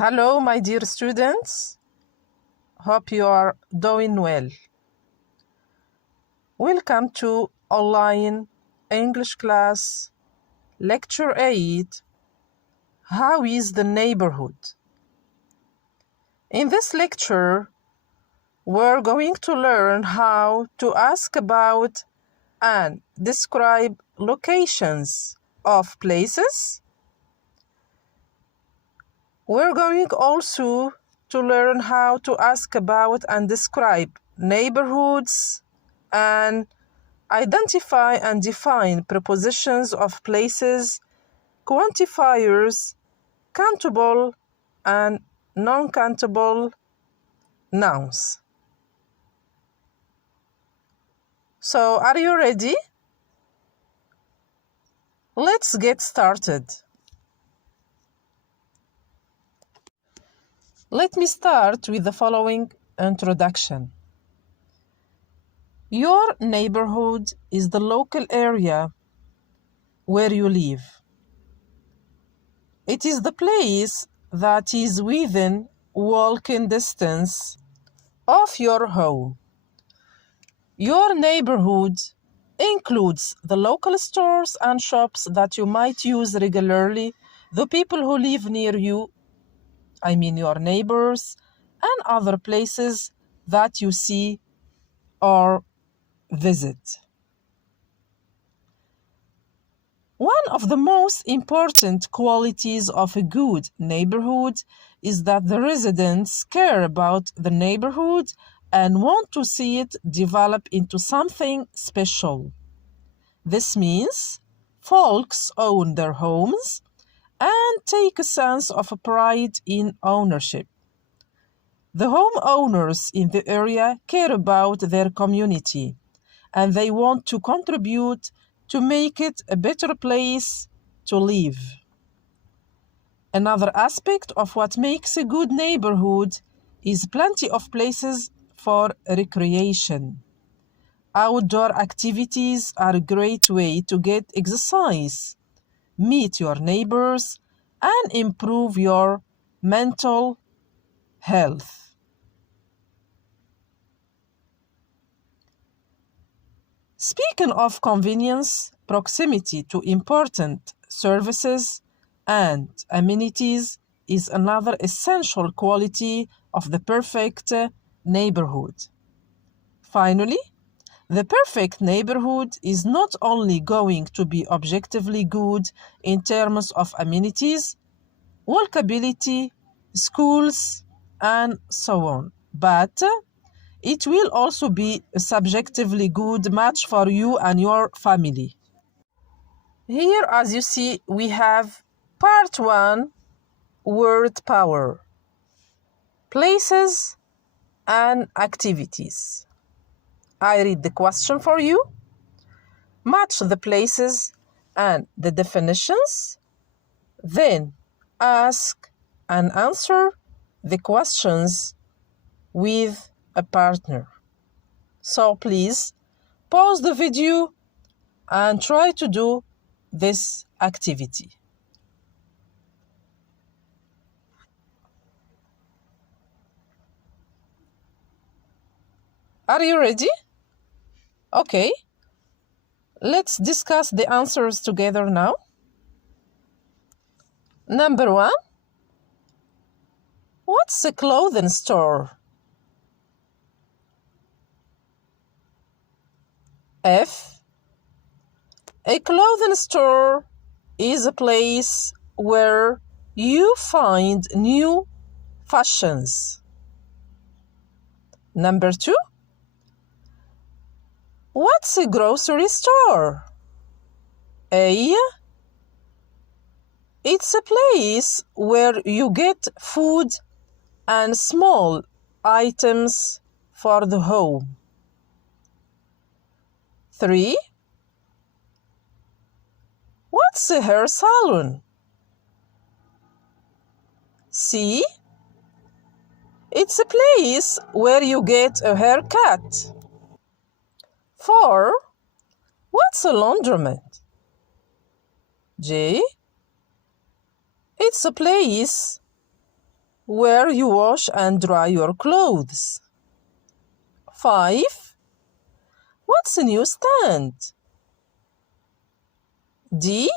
Hello, my dear students. Hope you are doing well. Welcome to online English class, lecture 8. How is the neighborhood? In this lecture, we're going to learn how to ask about and describe locations of places. We're going also to learn how to ask about and describe neighborhoods and identify and define prepositions of places, quantifiers, countable and non-countable nouns. So, are you ready? Let's get started. Let me start with the following introduction. Your neighborhood is the local area where you live. It is the place that is within walking distance of your home. Your neighborhood includes the local stores and shops that you might use regularly, the people who live near you, your neighbors, and other places that you see or visit. One of the most important qualities of a good neighborhood is that the residents care about the neighborhood and want to see it develop into something special. This means folks own their homes and take a sense of pride in ownership. The homeowners in the area care about their community and they want to contribute to make it a better place to live. Another aspect of what makes a good neighborhood is plenty of places for recreation. Outdoor activities are a great way to get exercise, meet your neighbors, and improve your mental health. Speaking of convenience, proximity to important services and amenities is another essential quality of the perfect neighborhood. Finally, the perfect neighborhood is not only going to be objectively good in terms of amenities, walkability, schools, and so on, but it will also be a subjectively good match for you and your family. Here, as you see, we have part 1, word power, places and activities. I read the question for you. Match the places and the definitions. Then ask and answer the questions with a partner. So please pause the video and try to do this activity. Are you ready? Okay. Let's discuss the answers together now. Number 1. What's a clothing store? F. A clothing store is a place where you find new fashions. Number 2. What's a grocery store? A. It's a place where you get food and small items for the home. 3. What's a hair salon? C. It's a place where you get a haircut. 4. What's a laundromat? J. It's a place where you wash and dry your clothes. 5. What's a newsstand? D.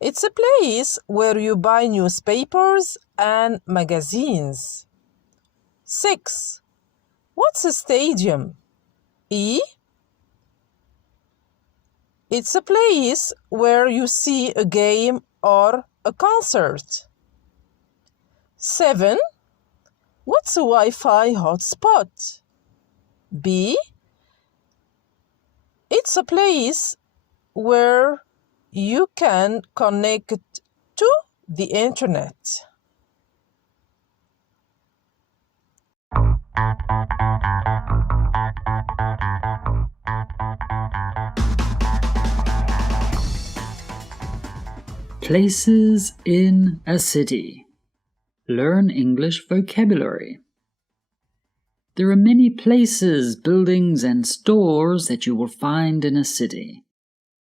It's a place where you buy newspapers and magazines. 6. What's a stadium? E. It's a place where you see a game or a concert. 7. What's a Wi-Fi hotspot? B. It's a place where you can connect to the internet. Places in a city. Learn English vocabulary. There are many places, buildings, and stores that you will find in a city.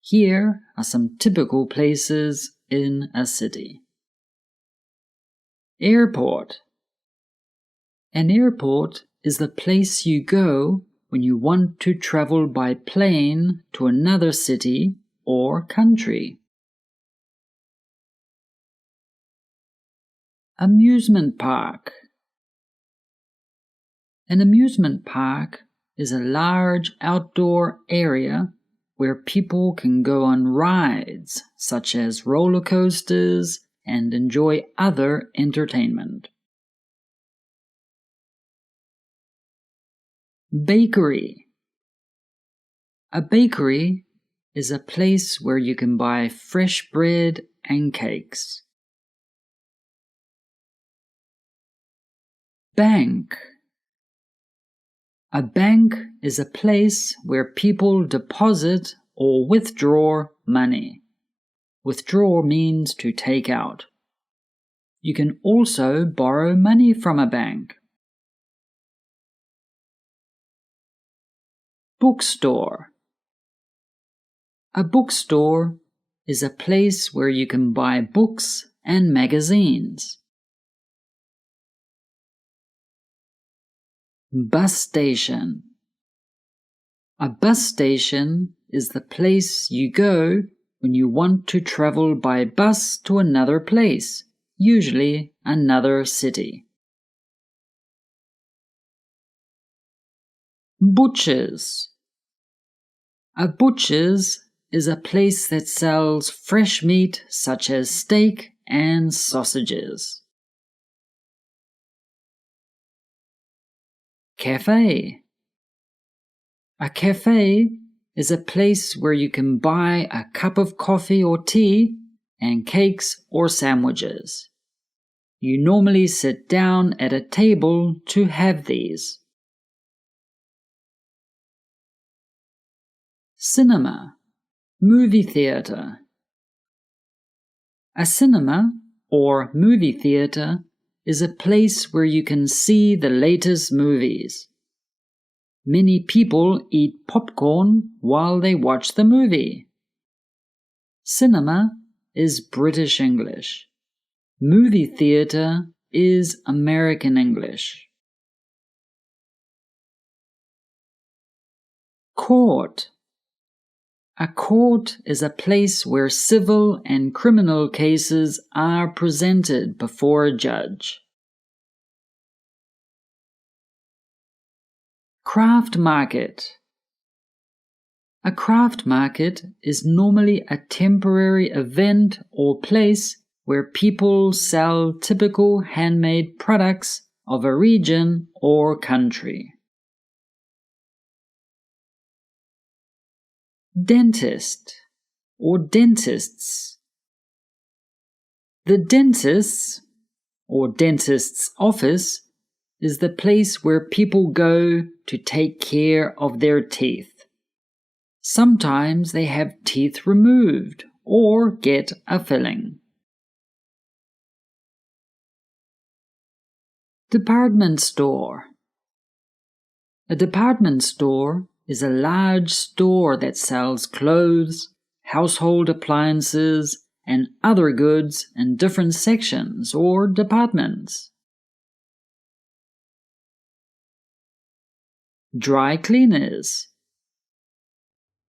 Here are some typical places in a city. Airport. An airport is the place you go when you want to travel by plane to another city or country. Amusement park. An amusement park is a large outdoor area where people can go on rides such as roller coasters and enjoy other entertainment. Bakery. A bakery is a place where you can buy fresh bread and cakes. Bank. A bank is a place where people deposit or withdraw money. Withdraw means to take out. You can also borrow money from a bank. Bookstore. A bookstore is a place where you can buy books and magazines. Bus station. A bus station is the place you go when you want to travel by bus to another place, usually another city. Butchers. A butcher's is a place that sells fresh meat such as steak and sausages. Cafe. A cafe is a place where you can buy a cup of coffee or tea and cakes or sandwiches. You normally sit down at a table to have these. Cinema. Movie theater. A cinema or movie theater is a place where you can see the latest movies. Many people eat popcorn while they watch the movie. Cinema is British English. Movie theater is American English. Court. A court is a place where civil and criminal cases are presented before a judge. Craft market. A craft market is normally a temporary event or place where people sell typical handmade products of a region or country. Dentist or dentists. The dentist's or dentist's office is the place where people go to take care of their teeth. Sometimes they have teeth removed or get a filling. Department store. A department store is a large store that sells clothes, household appliances, and other goods in different sections or departments. Dry cleaners.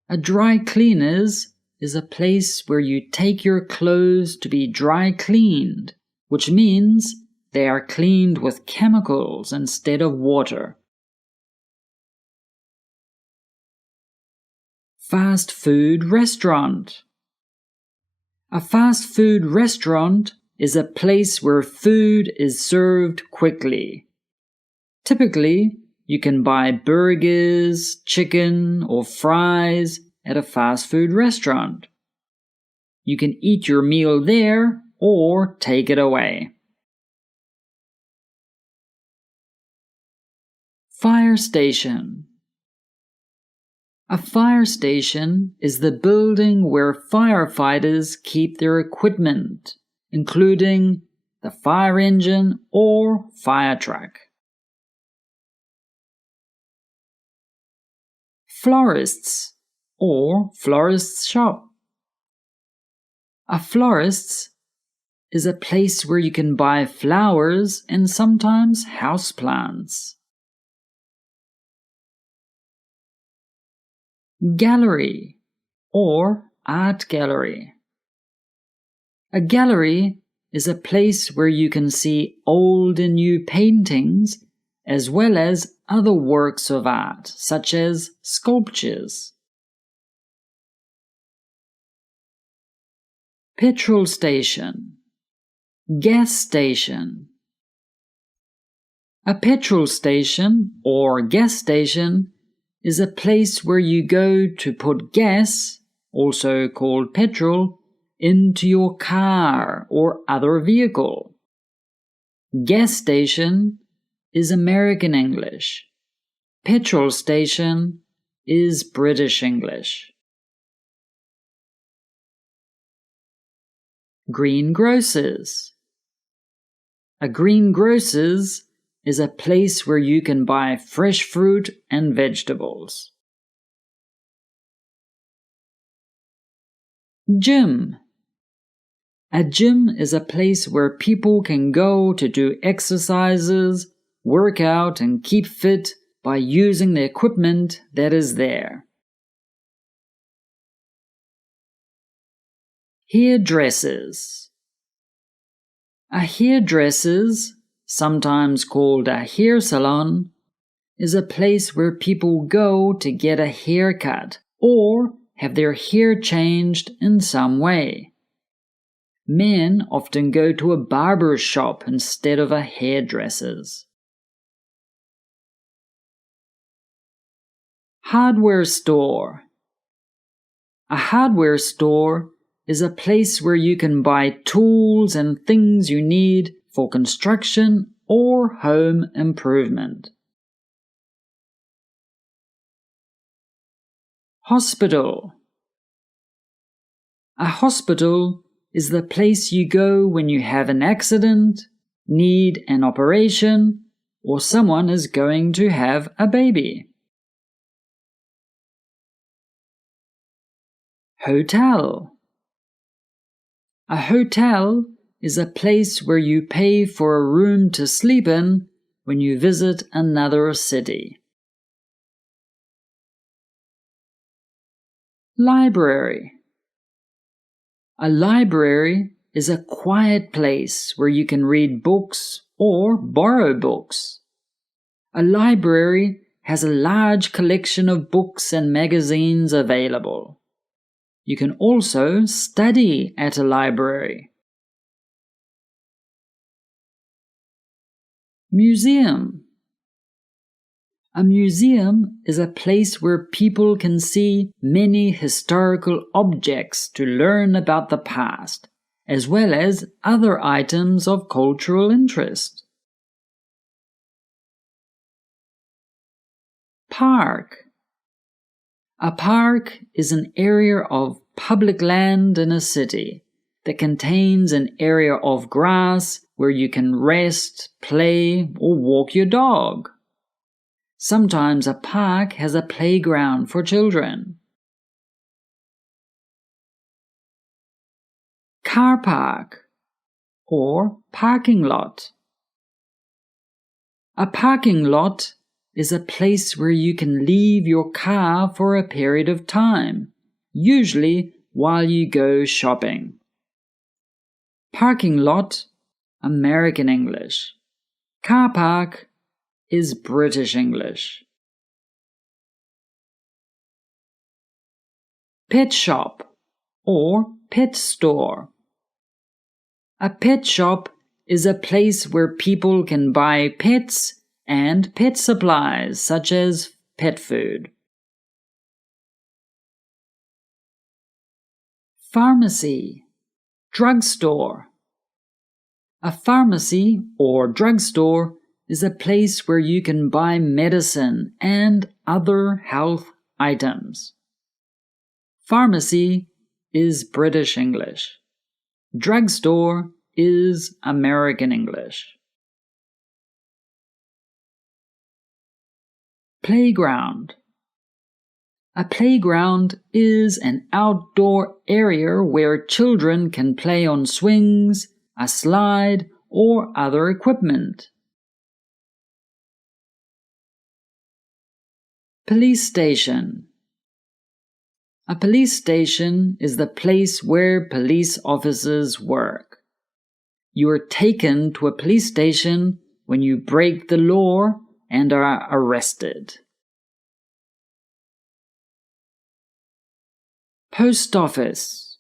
A dry cleaners is a place where you take your clothes to be dry cleaned, which means they are cleaned with chemicals instead of water. Fast food restaurant. A fast food restaurant is a place where food is served quickly. Typically, you can buy burgers, chicken, or fries at a fast food restaurant. You can eat your meal there or take it away. Fire station. A fire station is the building where firefighters keep their equipment, including the fire engine or fire truck. Florists or florist's shop. A florist's is a place where you can buy flowers and sometimes houseplants. Gallery or art gallery. A gallery is a place where you can see old and new paintings as well as other works of art, such as sculptures. Petrol station. Gas station. A petrol station or gas station is a place where you go to put gas, also called petrol, into your car or other vehicle. Gas station is American English. Petrol station is British English. Greengrocers. A greengrocer's is a place where you can buy fresh fruit and vegetables. Gym. A gym is a place where people can go to do exercises, work out, and keep fit by using the equipment that is there. Hairdressers. A hairdresser's, sometimes called a hair salon, is a place where people go to get a haircut or have their hair changed in some way. Men often go to a barber shop instead of a hairdresser's. Hardware store. A hardware store is a place where you can buy tools and things you need for construction or home improvement. Hospital. A hospital is the place you go when you have an accident, need an operation, or someone is going to have a baby. Hotel. A hotel is a place where you pay for a room to sleep in when you visit another city. Library. A library is a quiet place where you can read books or borrow books. A library has a large collection of books and magazines available. You can also study at a library. Museum. A museum is a place where people can see many historical objects to learn about the past, as well as other items of cultural interest. Park. A park is an area of public land in a city that contains an area of grass where you can rest, play, or walk your dog. Sometimes a park has a playground for children. Car park or parking lot. A parking lot is a place where you can leave your car for a period of time, usually while you go shopping. Parking lot, American English. Car park is British English. Pet shop or pet store. A pet shop is a place where people can buy pets and pet supplies such as pet food. Pharmacy, drugstore. A pharmacy or drugstore is a place where you can buy medicine and other health items. Pharmacy is British English. Drugstore is American English. Playground. A playground is an outdoor area where children can play on swings, a slide, or other equipment. Police station. A police station is the place where police officers work. You are taken to a police station when you break the law and are arrested. Post office.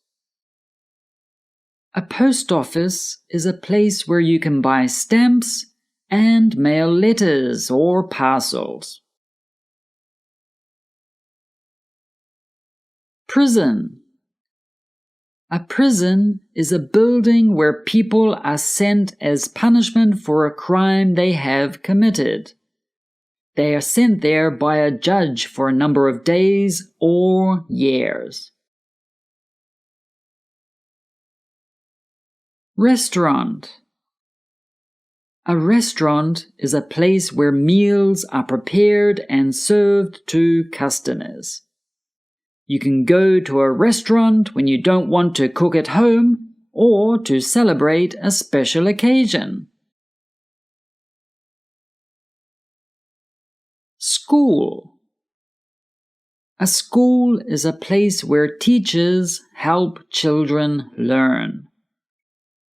A post office is a place where you can buy stamps and mail letters or parcels. Prison. A prison is a building where people are sent as punishment for a crime they have committed. They are sent there by a judge for a number of days or years. Restaurant. A restaurant is a place where meals are prepared and served to customers. You can go to a restaurant when you don't want to cook at home or to celebrate a special occasion. School. A school is a place where teachers help children learn.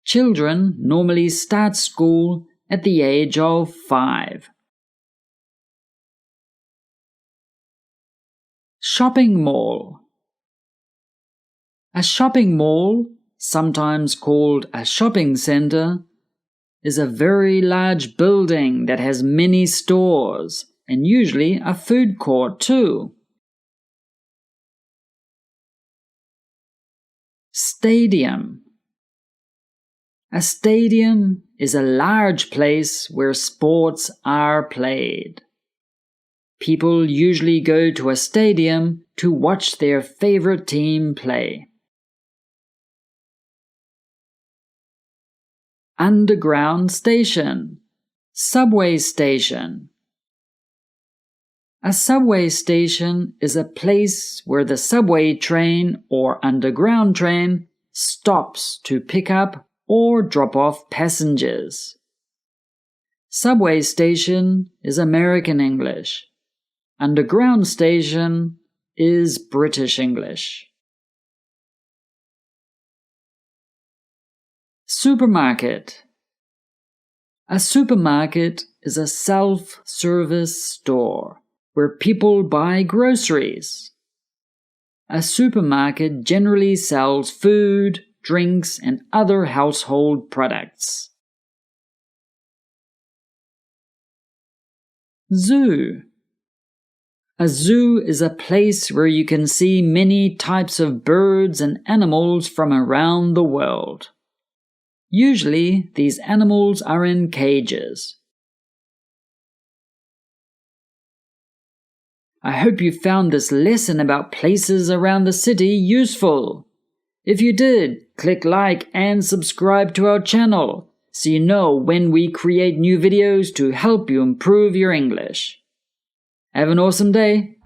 Children normally start school at the age of 5. Shopping mall. A shopping mall, sometimes called a shopping center, is a very large building that has many stores and usually a food court too. Stadium. A stadium is a large place where sports are played. People usually go to a stadium to watch their favorite team play. Underground station. Subway station. A subway station is a place where the subway train or underground train stops to pick up or drop off passengers. Subway station is American English. Underground station is British English. Supermarket. A supermarket is a self-service store where people buy groceries. A supermarket generally sells food, drinks, and other household products. Zoo. A zoo is a place where you can see many types of birds and animals from around the world. Usually, these animals are in cages. I hope you found this lesson about places around the city useful. If you did, click like and subscribe to our channel so you know when we create new videos to help you improve your English. Have an awesome day!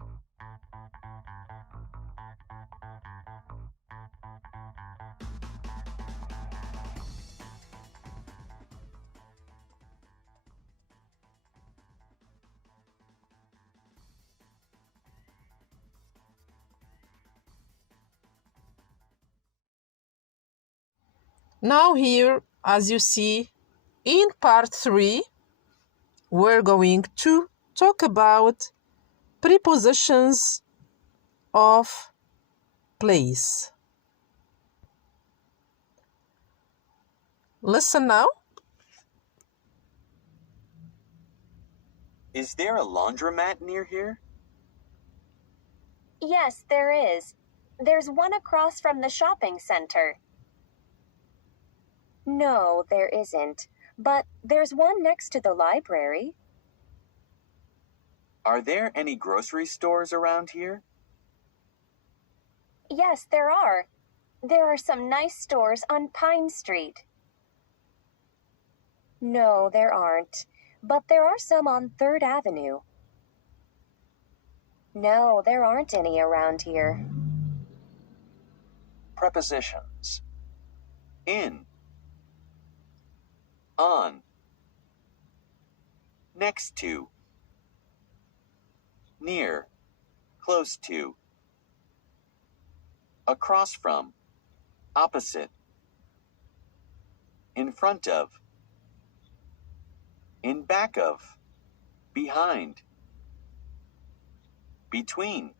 Now here, as you see, in part 3, we're going to talk about prepositions of place. Listen now. Is there a laundromat near here? Yes, there is. There's one across from the shopping center. No, there isn't. But there's one next to the library. Are there any grocery stores around here? Yes, there are. There are some nice stores on Pine Street. No, there aren't. But there are some on 3rd Avenue. No, there aren't any around here. Prepositions. In. On. Next to. Near. Close to. Across from. Opposite. In front of. In back of. Behind. Between.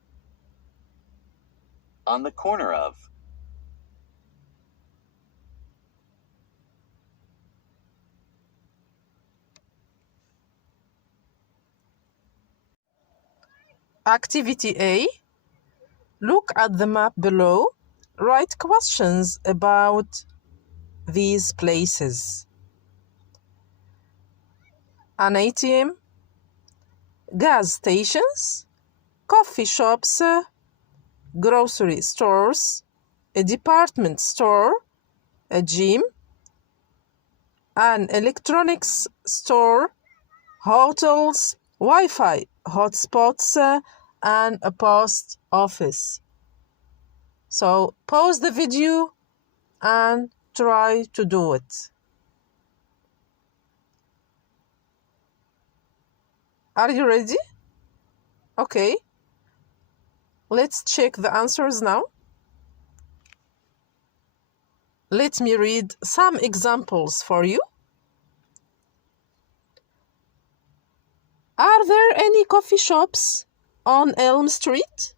On the corner of. Activity A. Look at the map below. Write questions about these places. An ATM, gas stations, coffee shops, grocery stores, a department store, a gym, an electronics store, hotels, Wi-Fi hotspots, and a post office. So pause the video and try to do it. Are you ready? Okay. Let's check the answers now. Let me read some examples for you. Are there any coffee shops on Elm Street?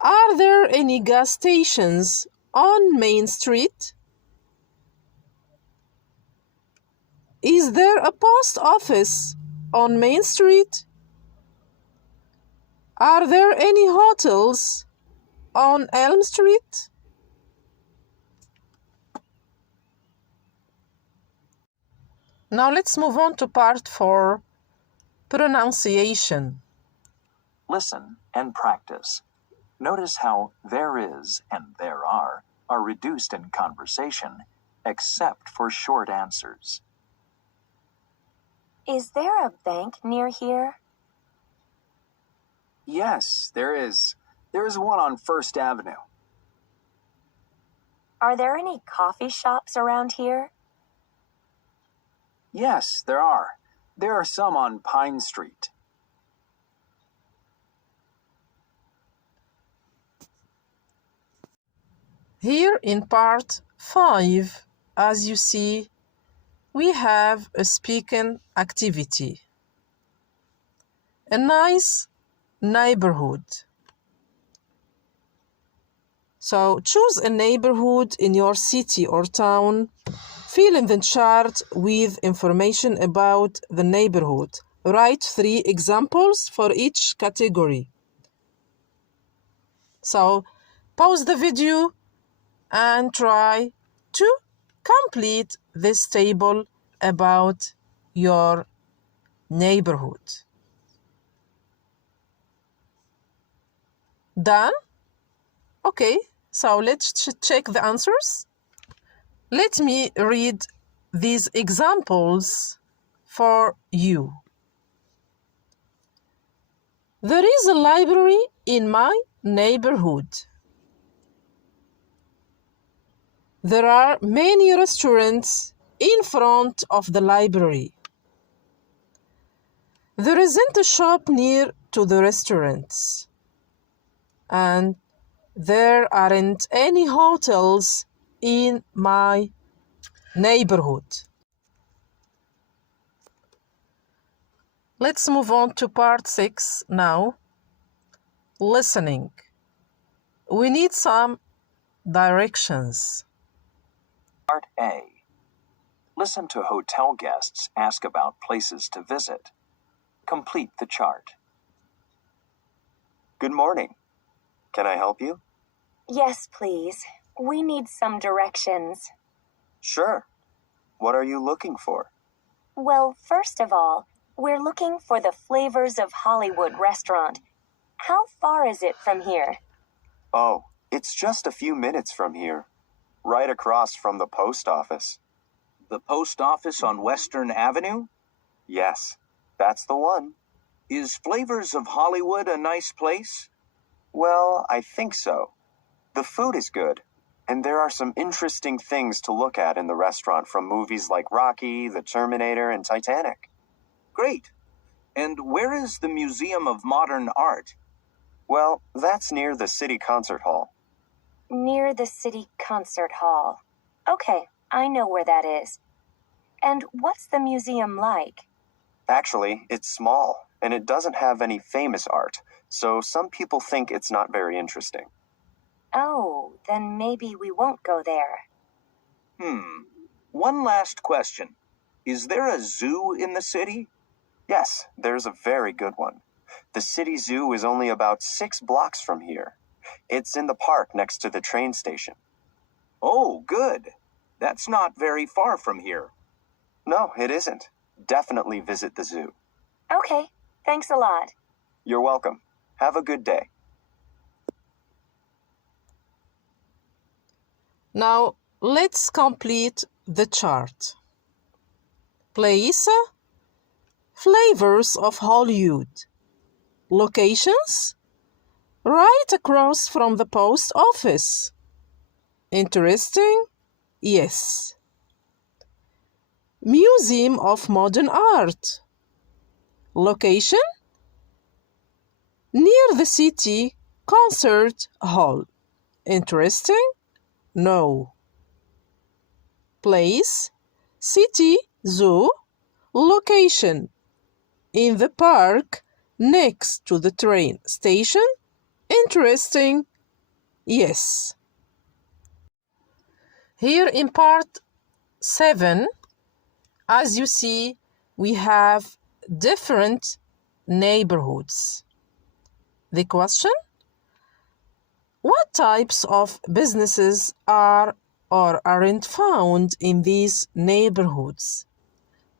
Are there any gas stations on Main Street? Is there a post office on Main Street? Are there any hotels on Elm Street? Now let's move on to part 4, pronunciation. Listen and practice. Notice how there is and there are reduced in conversation, except for short answers. Is there a bank near here? Yes, there is. There is one on 1st Avenue. Are there any coffee shops around here? Yes, there are. There are some on Pine Street. Here in part 5, as you see, we have a speaking activity. A nice neighborhood. So choose a neighborhood in your city or town. Fill in the chart with information about the neighborhood. Write 3 examples for each category. So pause the video and try to complete this table about your neighborhood. Done? Okay, so let's check the answers. Let me read these examples for you. There is a library in my neighborhood. There are many restaurants in front of the library. There isn't a shop near to the restaurants. And There aren't any hotels in my neighborhood. Let's move on to part 6 now. Listening. We need some directions. Part A. Listen to hotel guests ask about places to visit. Complete the chart. Good morning. Can I help you? Yes, please. We need some directions. Sure. What are you looking for? Well, first of all, we're looking for the Flavors of Hollywood restaurant. How far is it from here? Oh, it's just a few minutes from here. Right across from the post office. The post office on Western Avenue? Yes, that's the one. Is Flavors of Hollywood a nice place? Well, I think so. The food is good, and there are some interesting things to look at in the restaurant from movies like Rocky, The Terminator, and Titanic. Great. And where is the Museum of Modern Art? Well, that's near the City Concert Hall. Near the City Concert Hall. Okay, I know where that is. And what's the museum like? Actually, it's small, and it doesn't have any famous art, so some people think it's not very interesting. Oh, then maybe we won't go there. One last question. Is there a zoo in the city? Yes, there's a very good one. The city zoo is only about 6 blocks from here. It's in the park next to the train station. Oh, good. That's not very far from here. No, it isn't. Definitely visit the zoo. Okay, thanks a lot. You're welcome. Have a good day. Now, let's complete the chart. Place, Flavors of Hollywood. Locations, right across from the post office. Interesting? Yes. Museum of Modern Art. Location, near the City Concert Hall. Interesting? No. Place, City Zoo. Location, in the park next to the train station. Interesting? Yes. Here in part 7, as you see, we have different neighborhoods. The question: what types of businesses are or aren't found in these neighborhoods?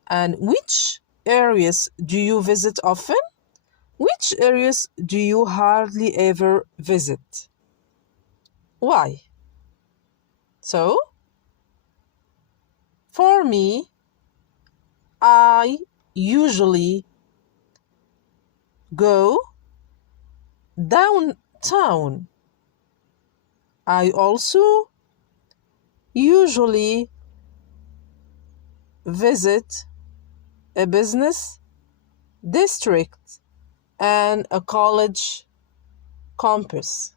And which areas do you visit often? Which areas do you hardly ever visit? Why? So, for me, I usually go downtown. I also usually visit a business district and a college campus.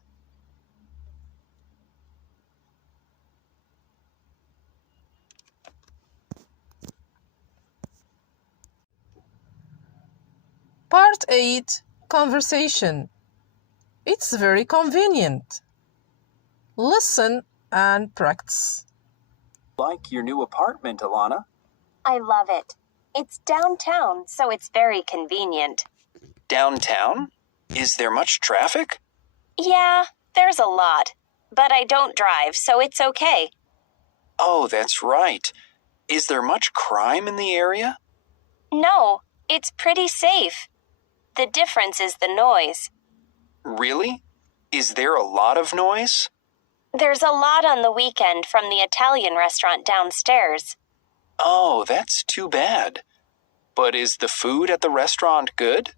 Part 8, Conversation. It's very convenient. Listen and practice. Like your new apartment, Alana? I love it. It's downtown, so it's very convenient. Downtown? Is there much traffic? Yeah, there's a lot. But I don't drive, so it's okay. Oh, that's right. Is there much crime in the area? No, it's pretty safe. The difference is the noise. Really? Is there a lot of noise? There's a lot on the weekend from the Italian restaurant downstairs. Oh, that's too bad. But is the food at the restaurant good?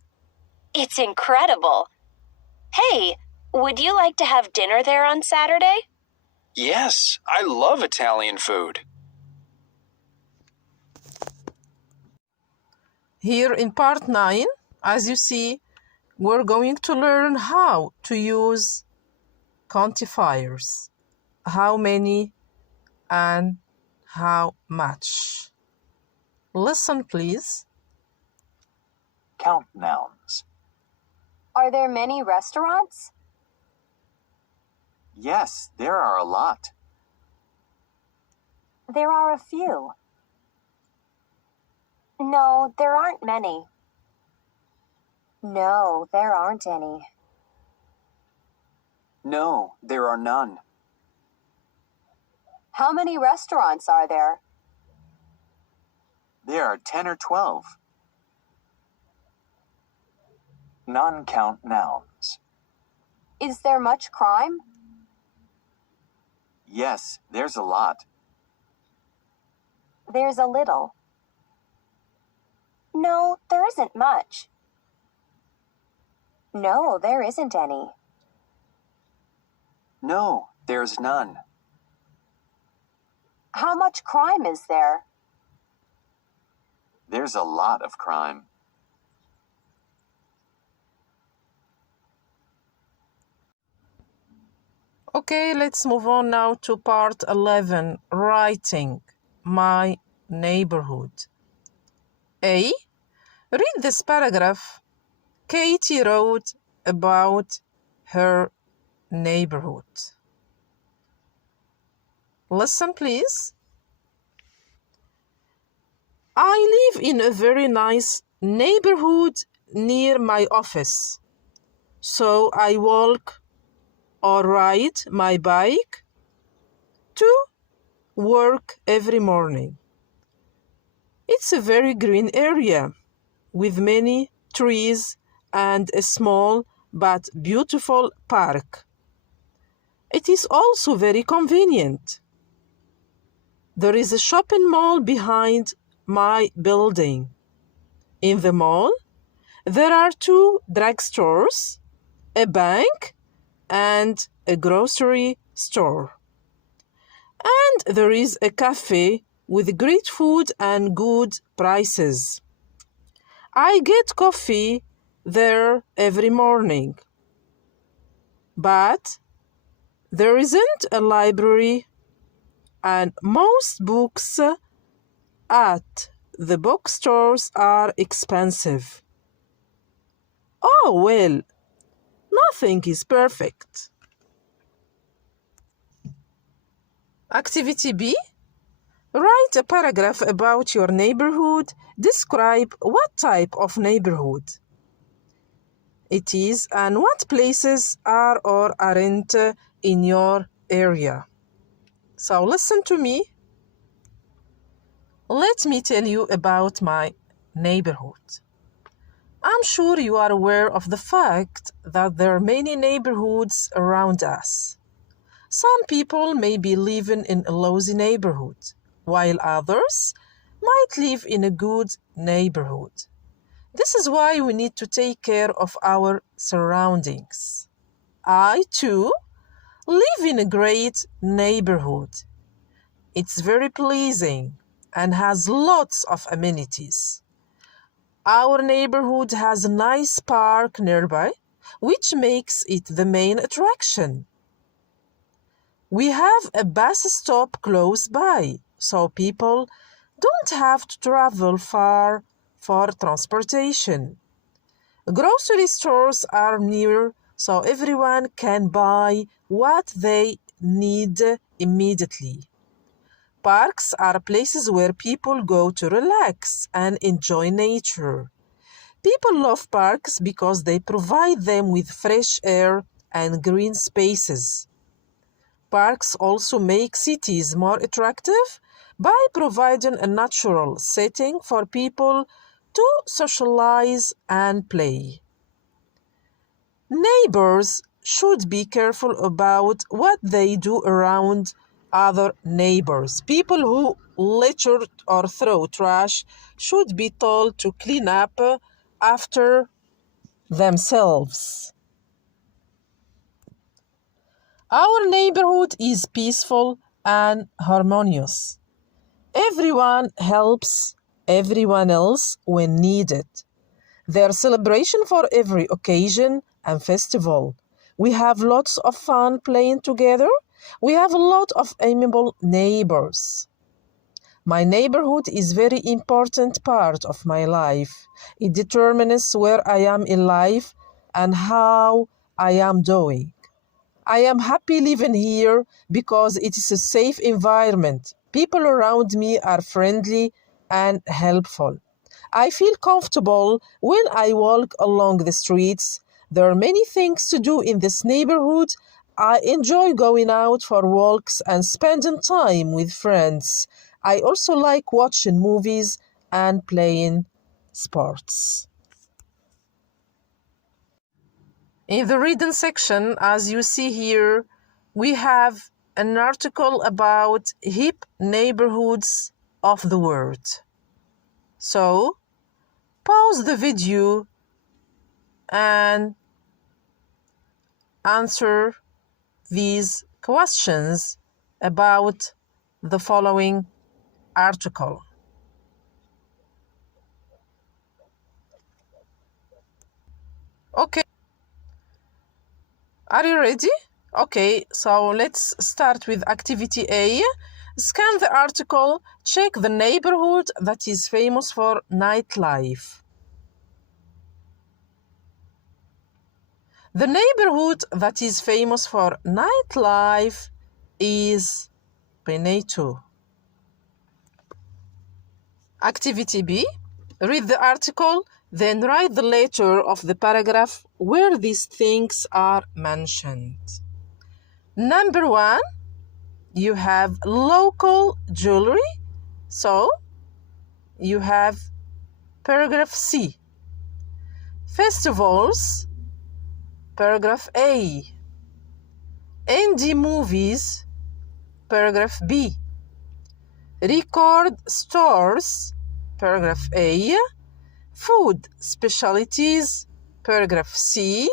It's incredible. Hey, would you like to have dinner there on Saturday? Yes, I love Italian food. Here in part 9, as you see, we're going to learn how to use quantifiers. How many and how much. Listen, please. Count nouns. Are there many restaurants? Yes, there are a lot. There are a few. No, there aren't many. No, there aren't any. No, there are none. How many restaurants are there? There are 10 or 12. Non-count nouns. Is there much crime? Yes, there's a lot. There's a little. No, there isn't much. No, there isn't any. No, there's none. How much crime is there? There's a lot of crime. Okay, let's move on now to part 11, writing, my neighborhood. A. Read this paragraph. Katie wrote about her neighborhood. Listen, please. I live in a very nice neighborhood near my office. So I walk or ride my bike to work every morning. It's a very green area with many trees and a small but beautiful park. It is also very convenient. There is a shopping mall behind my building. In the mall, there are 2 drugstores, a bank, and a grocery store. And there is a cafe with great food and good prices. I get coffee there every morning. But there isn't a library, and most books at the bookstores are expensive. Oh, well, nothing is perfect. Activity B. Write a paragraph about your neighborhood. Describe what type of neighborhood it is and what places are or aren't in your area. So listen to me. Let me tell you about my neighborhood. I'm sure you are aware of the fact that there are many neighborhoods around us. Some people may be living in a lousy neighborhood, while others might live in a good neighborhood. This is why we need to take care of our surroundings. I, too, live in a great neighborhood. It's very pleasing and has lots of amenities. Our neighborhood has a nice park nearby, which makes it the main attraction. We have a bus stop close by, so people don't have to travel far for transportation. Grocery stores are near, so everyone can buy what they need immediately. Parks are places where people go to relax and enjoy nature. People love parks because they provide them with fresh air and green spaces. Parks also make cities more attractive by providing a natural setting for people to socialize and play. Neighbors should be careful about what they do around other neighbors. People who litter or throw trash should be told to clean up after themselves. Our neighborhood is peaceful and harmonious. Everyone helps everyone else when needed. There are celebrations for every occasion and festival. We have lots of fun playing together. We have a lot of amiable neighbors. My neighborhood is very important part of my life. It determines where I am in life and how I am doing. I am happy living here because it is a safe environment. People around me are friendly and helpful. I feel comfortable when I walk along the streets. There are many things to do in this neighborhood. I enjoy going out for walks and spending time with friends. I also like watching movies and playing sports. In the reading section, as you see here, we have an article about hip neighborhoods of the world. So, pause the video and answer these questions about the following article. Okay, are you ready? Okay, so let's start with activity A. Scan the article, check the neighborhood that is famous for nightlife. The neighborhood that is famous for nightlife is Beneto. Activity B. Read the article, then write the letter of the paragraph where these things are mentioned. Number 1, you have local jewelry. So, you have paragraph C. Festivals, paragraph A. Indie movies, paragraph B. Record stores, paragraph A. Food specialties, paragraph C.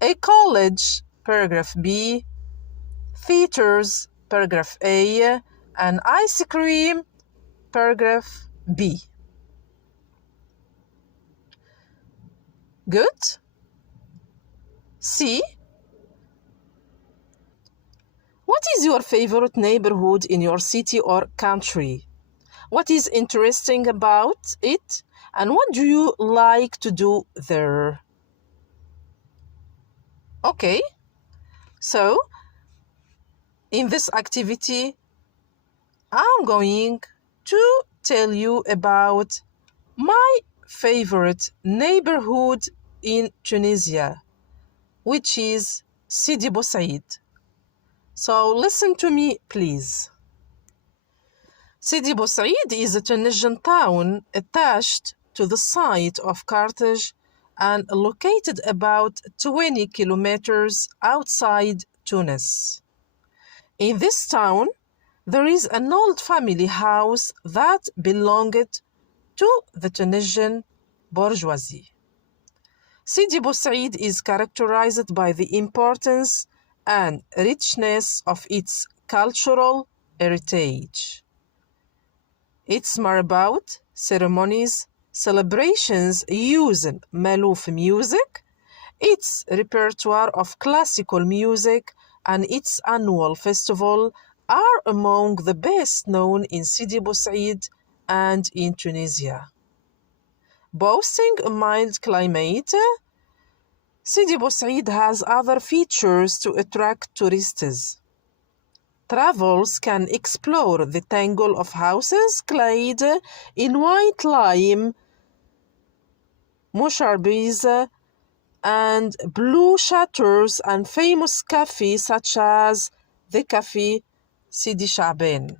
A college, paragraph B. Theaters, paragraph A. And ice cream, paragraph B. Good? C. What is your favorite neighborhood in your city or country? What is interesting about it? And what do you like to do there? Okay, so in this activity, I'm going to tell you about my favorite neighborhood in Tunisia, which is Sidi Bou Said. So listen to me, please. Sidi Bou Said is a Tunisian town attached to the site of Carthage and located about 20 kilometers outside Tunis. In this town, there is an old family house that belonged to the Tunisian bourgeoisie. Sidi Bou Said is characterized by the importance and richness of its cultural heritage. Its marabout ceremonies, celebrations using Malouf music, its repertoire of classical music, and its annual festival are among the best known in Sidi Bou Said and in Tunisia. Boasting a mild climate, Sidi Bou Said has other features to attract tourists. Travelers can explore the tangle of houses clad in white lime, musharbis, and blue shutters, and famous cafes such as the Café Sidi Chaben.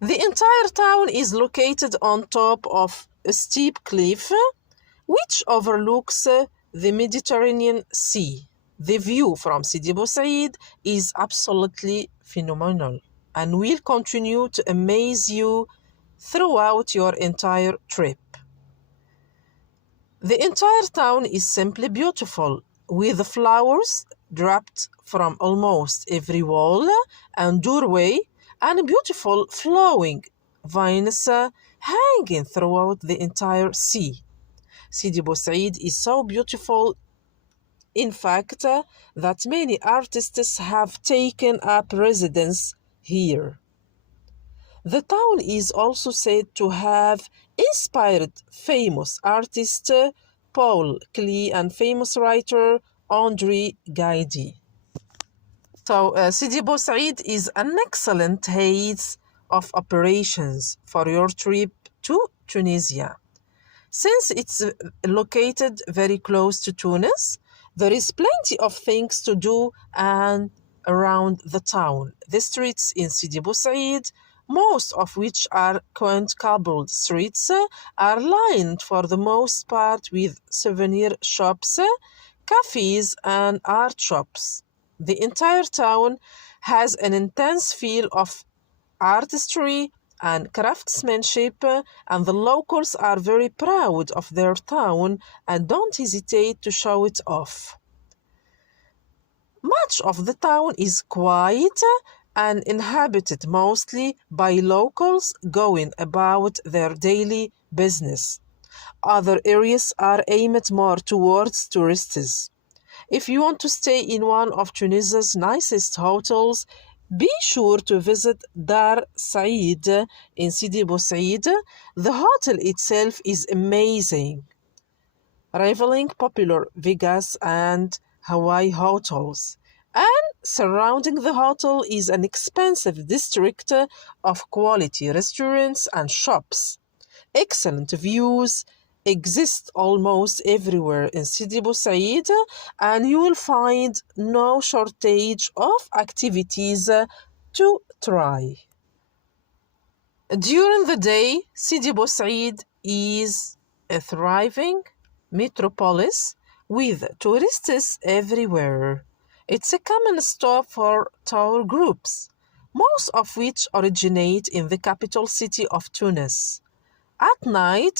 The entire town is located on top of a steep cliff which overlooks the Mediterranean Sea. The view from Sidi Bou Said is absolutely phenomenal and will continue to amaze you throughout your entire trip. The entire town is simply beautiful, with flowers draped from almost every wall and doorway, and beautiful flowing vines hanging throughout the entire sea. Sidi Bou Said is so beautiful In fact, that many artists have taken up residence here. The town is also said to have inspired famous artist Paul Klee and famous writer André Gaidi. So, Sidi Bou Said is an excellent base of operations for your trip to Tunisia. Since it's located very close to Tunis, there is plenty of things to do and around the town. The streets in Sidi Bou Said, most of which are quaint cobbled streets, are lined for the most part with souvenir shops, cafes, and art shops. The entire town has an intense feel of artistry and craftsmanship, and the locals are very proud of their town and don't hesitate to show it off. Much of the town is quiet and inhabited mostly by locals going about their daily business. Other areas are aimed more towards tourists. If you want to stay in one of Tunisia's nicest hotels, be sure to visit Dar Said in Sidi Bou Said. The hotel itself is amazing, rivaling popular Vegas and Hawaii hotels. And surrounding the hotel is an expensive district of quality restaurants and shops. Excellent views exist almost everywhere in Sidi Bou Said, and you will find no shortage of activities to try. During the day, Sidi Bou Said is a thriving metropolis with tourists everywhere. It's a common stop for tour groups, most of which originate in the capital city of Tunis. At night,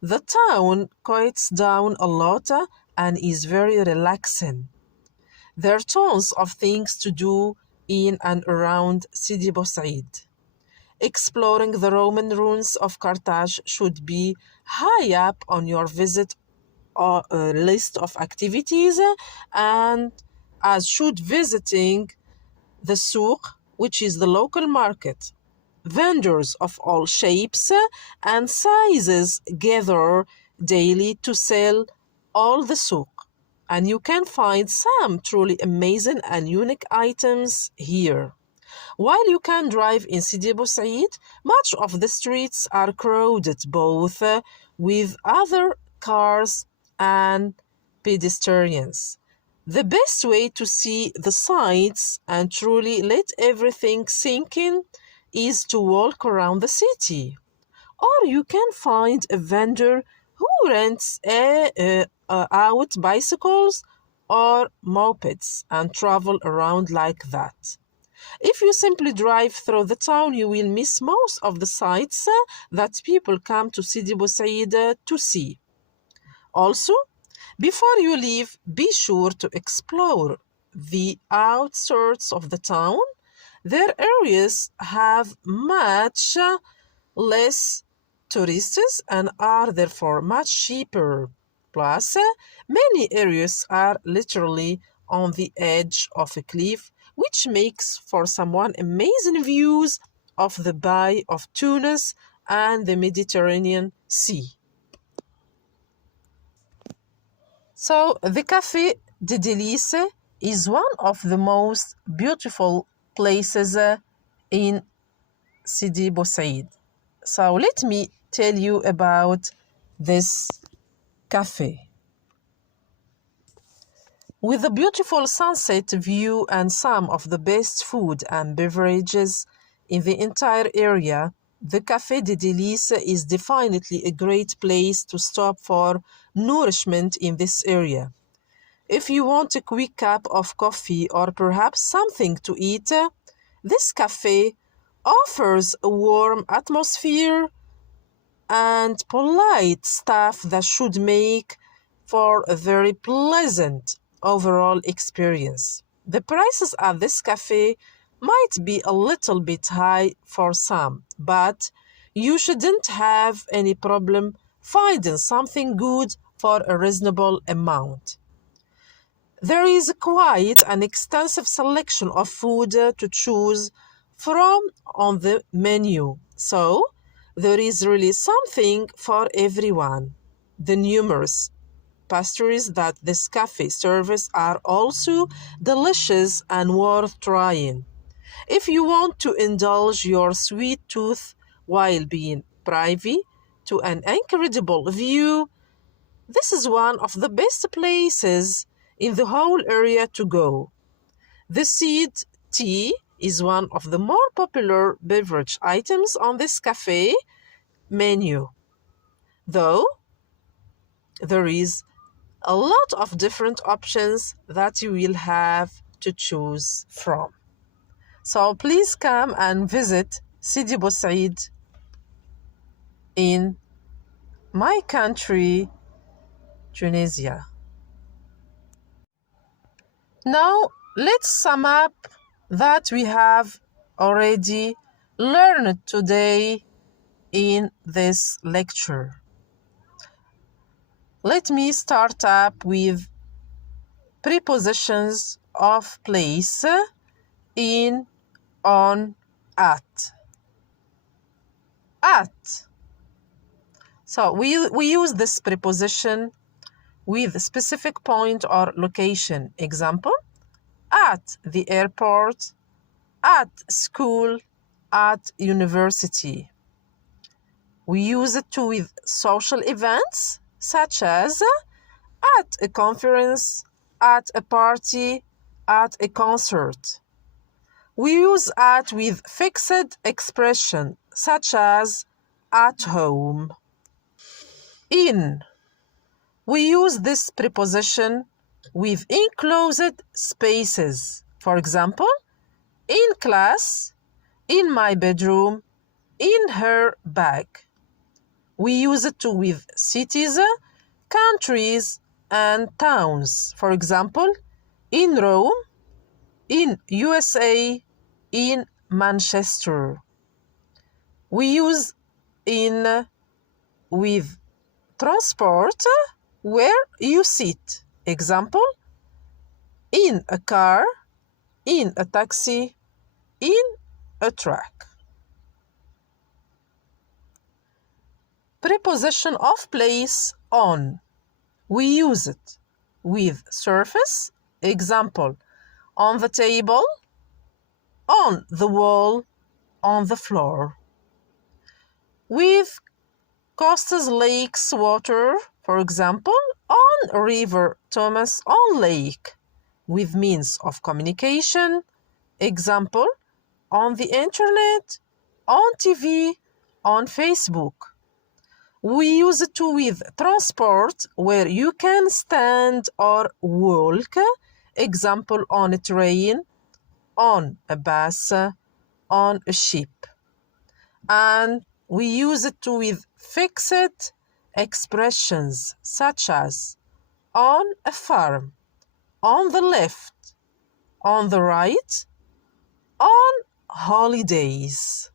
the town quiets down a lot and is very relaxing. There are tons of things to do in and around Sidi Bou Said. Exploring the Roman ruins of Carthage should be high up on your visit list of activities, and as should visiting the souk, which is the local market. Vendors of all shapes and sizes gather daily to sell all the souk, and you can find some truly amazing and unique items here. While you can drive in Sidi Bou Said, much of the streets are crowded both with other cars and pedestrians. The best way to see the sights and truly let everything sink in is to walk around the city. Or you can find a vendor who rents out bicycles or mopeds and travel around like that. If you simply drive through the town, you will miss most of the sights that people come to Sidi Bou Said to see. Also, before you leave, be sure to explore the outskirts of the town. Their areas have much less tourists and are therefore much cheaper. Plus, many areas are literally on the edge of a cliff, which makes for some amazing views of the Bay of Tunis and the Mediterranean Sea. So, the Café de Délices is one of the most beautiful places in Sidi Bou Said. So, let me tell you about this cafe. With a beautiful sunset view and some of the best food and beverages in the entire area, the Café de Délices is definitely a great place to stop for nourishment in this area. If you want a quick cup of coffee or perhaps something to eat, this cafe offers a warm atmosphere and polite staff that should make for a very pleasant overall experience. The prices at this cafe might be a little bit high for some, but you shouldn't have any problem finding something good for a reasonable amount. There is quite an extensive selection of food to choose from on the menu, so there is really something for everyone. The numerous pastries that this cafe serves are also delicious and worth trying. If you want to indulge your sweet tooth while being privy to an incredible view, this is one of the best places in the whole area to go. The seed tea is one of the more popular beverage items on this cafe menu, though there is a lot of different options that you will have to choose from. So please come and visit Sidi Boussaid in my country, Tunisia. Now, let's sum up that we have already learned today in this lecture. Let me start up with prepositions of place, in, on, at. At. So we use this preposition with a specific point or location. Example, at the airport, at school, at university. We use it too with social events such as at a conference, at a party, at a concert. We use at with fixed expression such as at home. In. We use this preposition with enclosed spaces. For example, in class, in my bedroom, in her bag. We use it too with cities, countries, and towns. For example, in Rome, in USA, in Manchester. We use in with transport where you sit. Example, in a car, in a taxi, in a truck. Preposition of place, on. We use it with surface. Example, on the table, on the wall, on the floor. With coasts, lakes, water, for example, on river Thomas, on lake. With means of communication, example, on the internet, on TV, on Facebook. We use it too with transport where you can stand or walk, example, on a train, on a bus, on a ship. And we use it too with fixed expressions such as on a farm, on the left, on the right, on holidays.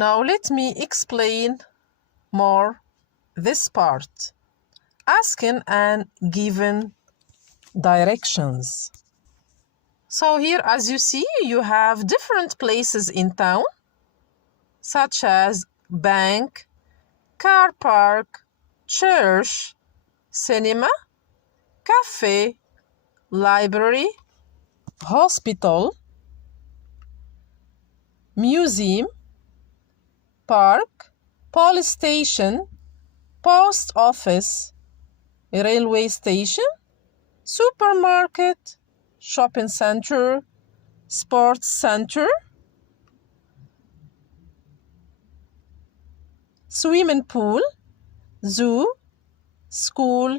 Now let me explain more this part. Asking and given directions. So here, as you see, you have different places in town, such as bank, car park, church, cinema, cafe, library, hospital, museum, park, police station, post office, railway station, supermarket, shopping center, sports center, swimming pool, zoo, school,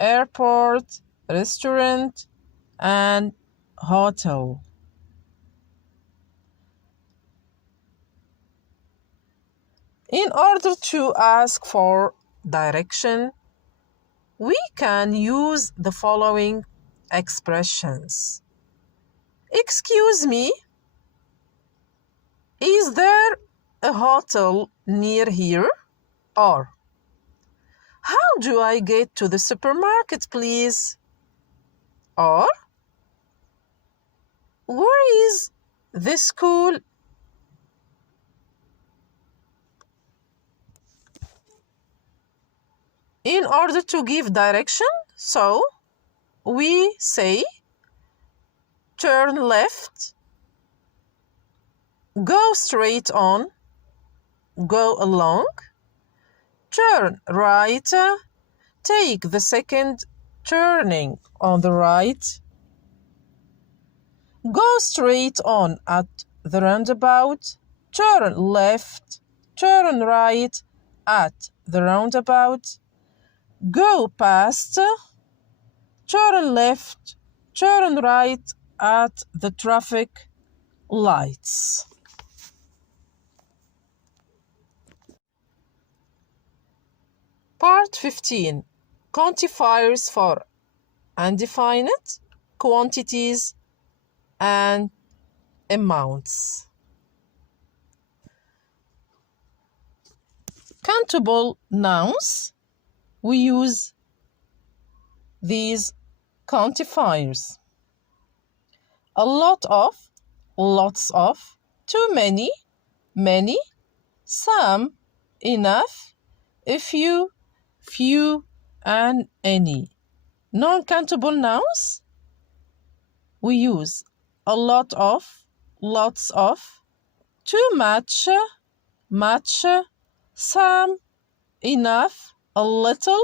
airport, restaurant, and hotel. In order to ask for direction, we can use the following expressions. Excuse me, is there a hotel near here? Or, how do I get to the supermarket, please? Or, where is the school? In order to give direction, so we say turn left, go straight on, go along, turn right, take the second turning on the right, go straight on at the roundabout, turn left, turn right at the roundabout, go past, turn left, turn right at the traffic lights. Part 15. Quantifiers for undefinite, quantities, and amounts. Countable nouns, we use these quantifiers. A lot of, lots of, too many, many, some, enough, a few, few, and any. Non-countable nouns, we use a lot of, lots of, too much, much, some, enough, a little,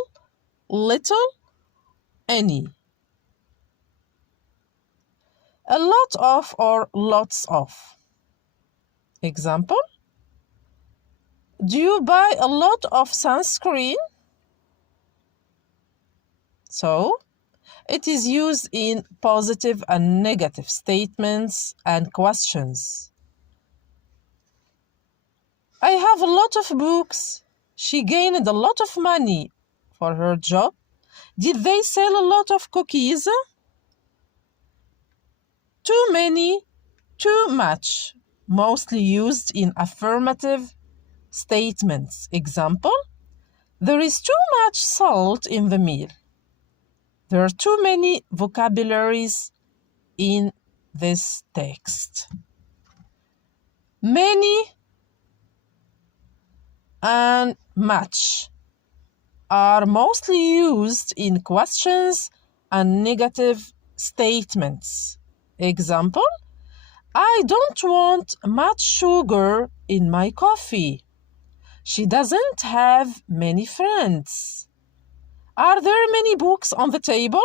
little, any. A lot of or lots of. Example, do you buy a lot of sunscreen? So, it is used in positive and negative statements and questions. I have a lot of books. She gained a lot of money for her job. Did they sell a lot of cookies? Too many, too much. Mostly used in affirmative statements. Example, there is too much salt in the meal. There are too many vocabularies in this text. Many and much are mostly used in questions and negative statements. Example, I don't want much sugar in my coffee. She doesn't have many friends. Are there many books on the table?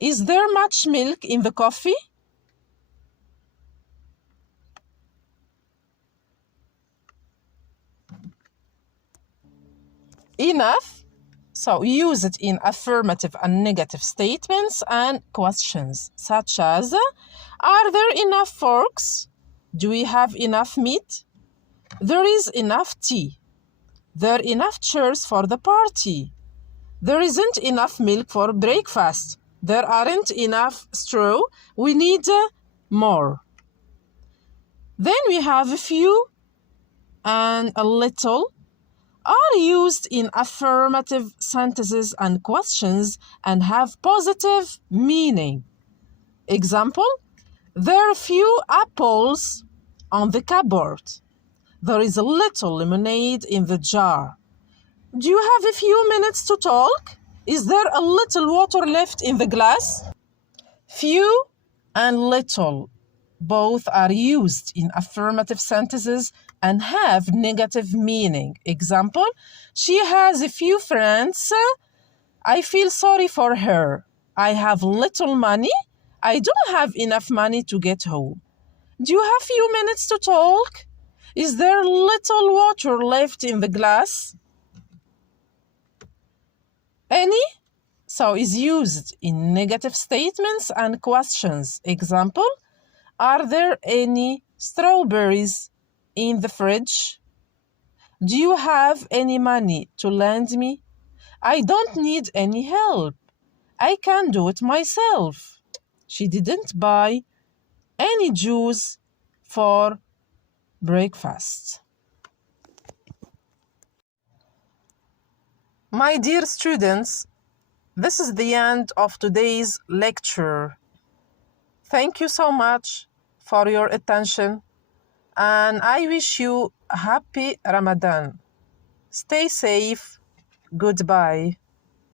Is there much milk in the coffee? Enough. So use it in affirmative and negative statements and questions, such as, are there enough forks? Do we have enough meat? There is enough tea. There are enough chairs for the party. There isn't enough milk for breakfast. There aren't enough straw. We need more. Then we have a few and a little are used in affirmative sentences and questions and have positive meaning. Example, there are few apples on the cupboard. There is a little lemonade in the jar. Do you have a few minutes to talk? Is there a little water left in the glass? Few and little both are used in affirmative sentences and have negative meaning. Example, she has a few friends. I feel sorry for her. I have little money. I don't have enough money to get home. Do you have few minutes to talk? Is there little water left in the glass? Any so is used in negative statements and questions. Example, are there any strawberries in the fridge? Do you have any money to lend me? I don't need any help. I can do it myself. She didn't buy any juice for breakfast. My dear students, this is the end of today's lecture. Thank you so much for your attention, and I wish you a happy Ramadan. Stay safe. Goodbye.